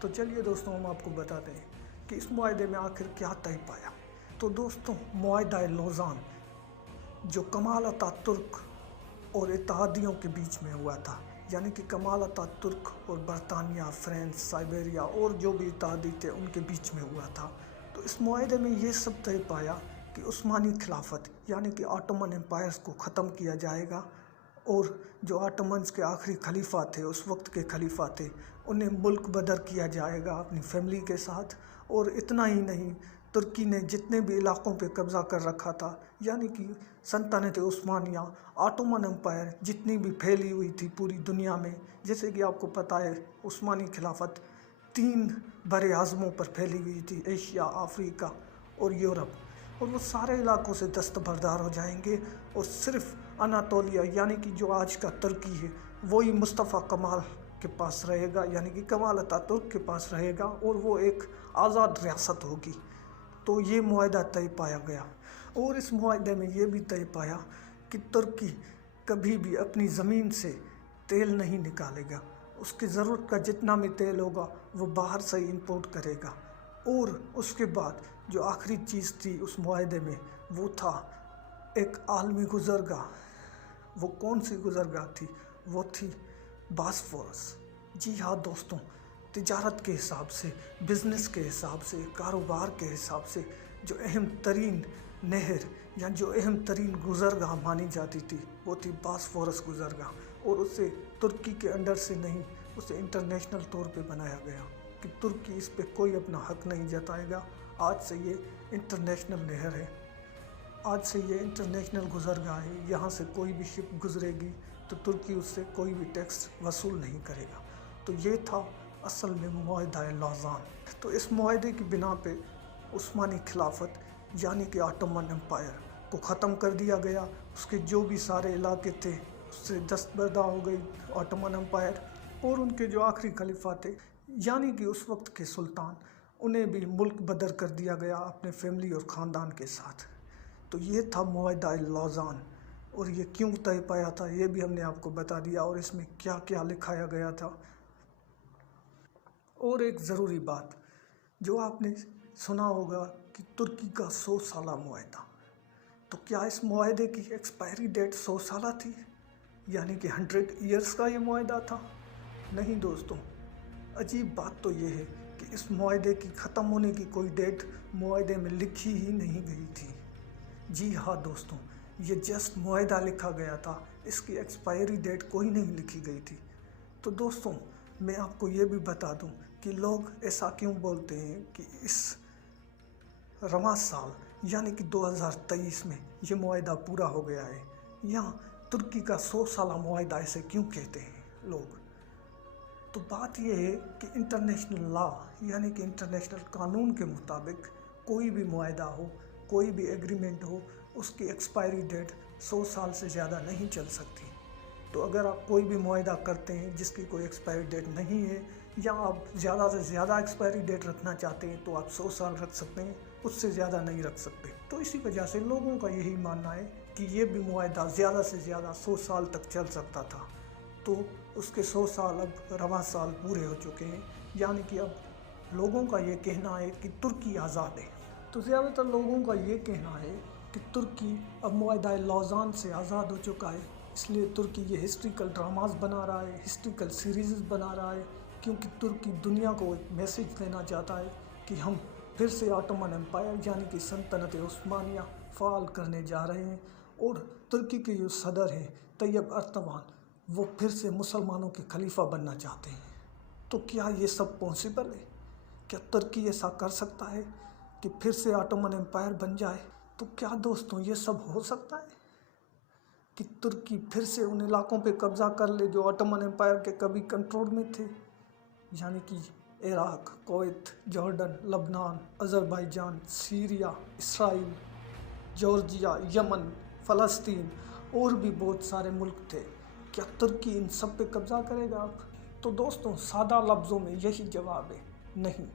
تو چلیے دوستوں ہم آپ کو بتاتے ہیں کہ اس معاہدے میں آخر کیا طے پایا۔ تو دوستوں معاہدہ لوزان جو کمال اتا ترک اور اتحادیوں کے بیچ میں ہوا تھا، یعنی کہ کمال اتا ترک اور برطانیہ، فرانس، سائبیریا اور جو بھی اتحادی تھے ان کے بیچ میں ہوا تھا۔ تو اس معاہدے میں یہ سب طے پایا کہ عثمانی خلافت یعنی کہ آٹومن امپائرز کو ختم کیا جائے گا، اور جو آٹومنز کے آخری خلیفہ تھے، اس وقت کے خلیفہ تھے، انہیں ملک بدر کیا جائے گا اپنی فیملی کے ساتھ۔ اور اتنا ہی نہیں، ترکی نے جتنے بھی علاقوں پہ قبضہ کر رکھا تھا، یعنی کہ سلطنت عثمانیہ، آٹومن امپائر جتنی بھی پھیلی ہوئی تھی پوری دنیا میں، جیسے کہ آپ کو پتہ ہے عثمانی خلافت 3 بر اعظموں پر پھیلی ہوئی تھی، ایشیا، افریقہ اور یورپ، اور وہ سارے علاقوں سے دستبردار ہو جائیں گے، اور صرف اناطولیہ یعنی کہ جو آج کا ترکی ہے وہی مصطفیٰ کمال کے پاس رہے گا، یعنی کہ کمال اتا ترک کے پاس رہے گا، اور وہ ایک آزاد ریاست ہوگی۔ تو یہ معاہدہ طے پایا گیا، اور اس معاہدے میں یہ بھی طے پایا کہ ترکی کبھی بھی اپنی زمین سے تیل نہیں نکالے گا، اس کی ضرورت کا جتنا بھی تیل ہوگا وہ باہر سے امپورٹ کرے گا۔ اور اس کے بعد جو آخری چیز تھی اس معاہدے میں وہ تھا ایک عالمی گزرگاہ۔ وہ کون سی گزرگاہ تھی؟ وہ تھی باسفورس۔ جی ہاں دوستوں، تجارت کے حساب سے، بزنس کے حساب سے، کاروبار کے حساب سے جو اہم ترین نہر یا جو اہم ترین گزرگاہ مانی جاتی تھی وہ تھی باسفورس گزرگاہ، اور اسے ترکی کے انڈر سے نہیں، اسے انٹرنیشنل طور پہ بنایا گیا کہ ترکی اس پہ کوئی اپنا حق نہیں جتائے گا۔ آج سے یہ انٹرنیشنل نہر ہے، آج سے یہ انٹرنیشنل گزرگاہ ہے، یہاں سے کوئی بھی شپ گزرے گی تو ترکی اس سے کوئی بھی ٹیکس وصول نہیں کرے گا۔ تو یہ تھا اصل میں معاہدہ لوزان۔ تو اس معاہدے کی بنا پہ عثمانی خلافت یعنی کہ آٹومن امپائر کو ختم کر دیا گیا، اس کے جو بھی سارے علاقے تھے اس سے دستبردار ہو گئی آٹومن امپائر، اور ان کے جو آخری خلیفہ تھے یعنی کہ اس وقت کے سلطان، انہیں بھی ملک بدر کر دیا گیا اپنے فیملی اور خاندان کے ساتھ۔ تو یہ تھا معاہدہ لوزان، اور یہ کیوں طے پایا تھا یہ بھی ہم نے آپ کو بتا دیا، اور اس میں کیا کیا لکھایا گیا تھا۔ اور ایک ضروری بات جو آپ نے سنا ہوگا کہ ترکی کا 100 سالہ معاہدہ، تو کیا اس معاہدے کی ایکسپائری ڈیٹ 100 سالہ تھی؟ یعنی کہ 100 ایئرس کا یہ معاہدہ تھا؟ نہیں دوستوں، عجیب بات تو یہ ہے کہ اس معاہدے کی ختم ہونے کی کوئی ڈیٹ معاہدے میں لکھی ہی نہیں گئی تھی۔ جی ہاں دوستوں، یہ جسٹ معاہدہ لکھا گیا تھا، اس کی ایکسپائری ڈیٹ کوئی نہیں لکھی گئی تھی۔ تو دوستوں میں آپ کو یہ بھی بتا دوں کہ لوگ ایسا کیوں بولتے ہیں کہ اس رواں سال یعنی کہ 2023 میں یہ معاہدہ پورا ہو گیا ہے، یا ترکی کا 100 سالہ معاہدہ ایسے کیوں کہتے ہیں لوگ؟ تو بات یہ ہے کہ انٹرنیشنل لا یعنی کہ انٹرنیشنل قانون کے مطابق کوئی بھی معاہدہ ہو، کوئی بھی ایگریمنٹ ہو، اس کی ایکسپائری ڈیٹ 100 سال سے زیادہ نہیں چل سکتی۔ تو اگر آپ کوئی بھی معاہدہ کرتے ہیں جس کی کوئی ایکسپائری ڈیٹ نہیں ہے، یا آپ زیادہ سے زیادہ ایکسپائری ڈیٹ رکھنا چاہتے ہیں تو آپ 100 سال رکھ سکتے ہیں، اس سے زیادہ نہیں رکھ سکتے۔ تو اسی وجہ سے لوگوں کا یہی ماننا ہے کہ یہ بھی معاہدہ زیادہ سے زیادہ 100 سال تک چل سکتا تھا۔ تو اس کے 100 سال اب رواں سال پورے ہو چکے ہیں، یعنی کہ اب لوگوں کا یہ کہنا ہے کہ ترکی آزاد ہے۔ تو زیادہ تر لوگوں کا یہ کہنا ہے کہ ترکی اب معاہدہ لوزان سے آزاد ہو چکا ہے، اس لیے ترکی یہ ہسٹریکل ڈراماز بنا رہا ہے، ہسٹریکل سیریز بنا رہا ہے، کیونکہ ترکی دنیا کو ایک میسیج دینا چاہتا ہے کہ ہم پھر سے آٹومن امپائر یعنی کہ سلطنت عثمانیہ فعال کرنے جا رہے ہیں، اور ترکی کے جو صدر ہیں طیب اردوان، وہ پھر سے مسلمانوں کے خلیفہ بننا چاہتے ہیں۔ تو کیا یہ سب پاسبل ہے؟ کیا ترکی ایسا کر سکتا ہے کہ پھر سے آٹومن امپائر بن جائے؟ تو کیا دوستوں یہ سب ہو سکتا ہے کہ ترکی پھر سے ان علاقوں پہ قبضہ کر لے جو آٹومن امپائر کے کبھی کنٹرول میں تھے، یعنی کہ عراق، کویت، جارڈن، لبنان، آذربائیجان، سیریا، اسرائیل، جارجیا، یمن، فلسطین اور بھی بہت سارے ملک تھے؟ کیا ترکی ان سب پہ قبضہ کرے گا اب؟ تو دوستوں سادہ لفظوں میں یہی جواب ہے، نہیں،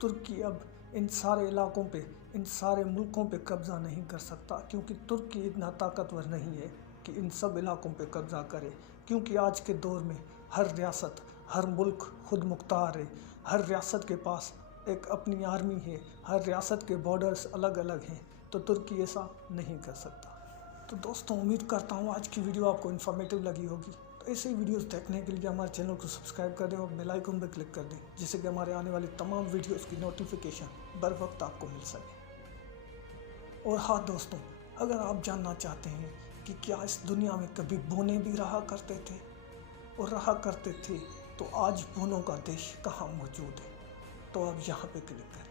ترکی اب ان سارے علاقوں پہ، ان سارے ملکوں پہ قبضہ نہیں کر سکتا، کیونکہ ترکی اتنا طاقتور نہیں ہے کہ ان سب علاقوں پہ قبضہ کرے، کیونکہ آج کے دور میں ہر ریاست، ہر ملک خود مختار ہے۔ ہر ریاست کے پاس ایک اپنی آرمی ہے، ہر ریاست کے بارڈرز الگ الگ ہیں، تو ترکی ایسا نہیں کر سکتا۔ تو دوستوں امید کرتا ہوں آج کی ویڈیو آپ کو انفارمیٹیو لگی ہوگی۔ تو ایسے ہی ویڈیوز دیکھنے کے لیے ہمارے چینل کو سبسکرائب کر دیں اور بیل آئیکن پہ کلک کر دیں، جس سے کہ ہمارے آنے والی تمام ویڈیوز کی نوٹیفیکیشن بر وقت آپ کو مل سکے۔ اور ہاں دوستوں، اگر آپ جاننا چاہتے ہیں کہ کیا اس دنیا میں کبھی بونے بھی رہا کرتے تھے اور رہا کرتے تھے، تو آج بونوں کا دیش کہاں موجود ہے، تو آپ یہاں پہ کلک کریں۔